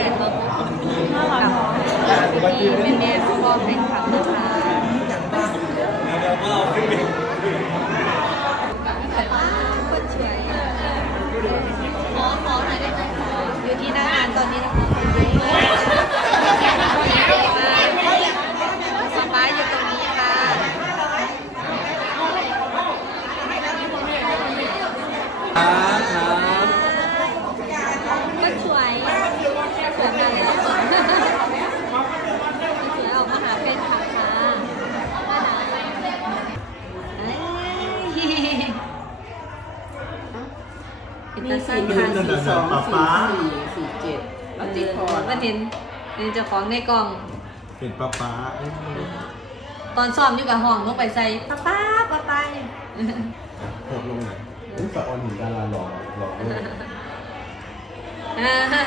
แอนมาพบกับพี่แม่ๆพ่อๆแฟนคลับนะคะคนสวยขอขอหน่อยได้ไหมขออยู่ที่หน้างานตอนนี้นะคะป๊าป๊าอยู่ตรงนี้ค่ะ ครับครับ ก็สวยสวยมากเลยทุกคนสวยออกมาหาแฟนคลับค่ะมาหาเอ้ ยเป็นตาสั้นค่ะสี่สองสี่สี่สี่เจ็ดแล้วติดคอมันเห็นเห็นเจ้าของในกล่องเป็นป้าป้าตอนซ้อมอยู่กับห้องลงไปใส่ป้าป้าป้าป้าเนี่ยโหดลงไหนอุ้ยสะออนหินดาราหล่อหล่อเลยอ่า